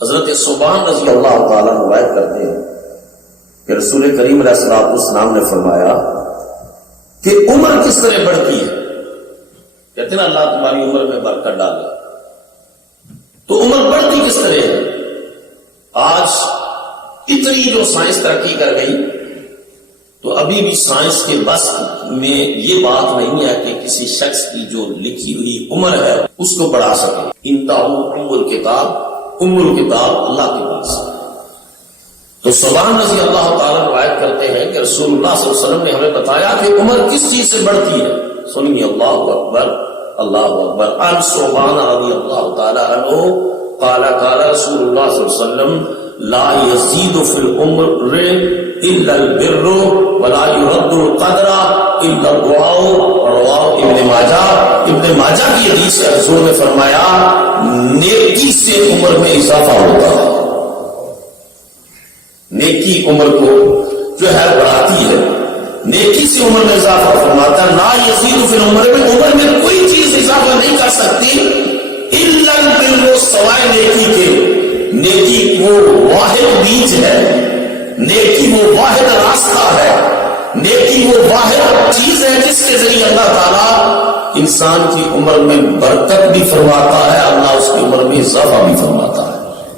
حضرت صوبان رضی اللہ تعالیٰ روایت کرتے ہیں کہ رسول کریم علیہ الصلوۃ والسلام نے فرمایا کہ عمر کس طرح بڑھتی ہے. کہتے ہیں اللہ تمہاری عمر میں برکت ڈالے. تو عمر بڑھتی کس طرح ہے؟ آج اتنی جو سائنس ترقی کر گئی تو ابھی بھی سائنس کے بس میں یہ بات نہیں ہے کہ کسی شخص کی جو لکھی ہوئی عمر ہے اس کو بڑھا سکے. انتہو ام الکتاب اللہ کے پاس. تو صوبان رضی اللہ تعالیٰ روایت کرتے ہیں کہ رسول اللہ صلی اللہ علیہ وسلم نے ہمیں بتایا کہ عمر کس چیز سے بڑھتی ہے. سنیے اللہ اکبر اللہ اکبر. عن صوبان رضی اللہ تعالیٰ عنہ قال قال رسول اللہ صلی اللہ علیہ وسلم لا يزيد في العمر الا البر ولا يرد القدر الا الدعاء. رواه ابن ماجہ. ابن ماجہ کی حدیث ہے. حضور نے فرمایا نیکی سے عمر میں اضافہ ہوگا. نیکی عمر کو جو ہے بڑھاتی ہے. نیکی سے عمر میں اضافہ فرماتا ہے. لا يزيد في العمر میں عمر میں کوئی چیز اضافہ نہیں کر سکتی الا البر سوائے نیکی کے. نیکی وہ واحد بیج ہے. نیکی وہ واحد راستہ ہے. نیکی وہ واحد چیز ہے جس کے ذریعے اللہ تعالیٰ انسان کی عمر میں برکت بھی فرماتا ہے. اللہ اس کی عمر میں اضافہ بھی فرماتا ہے.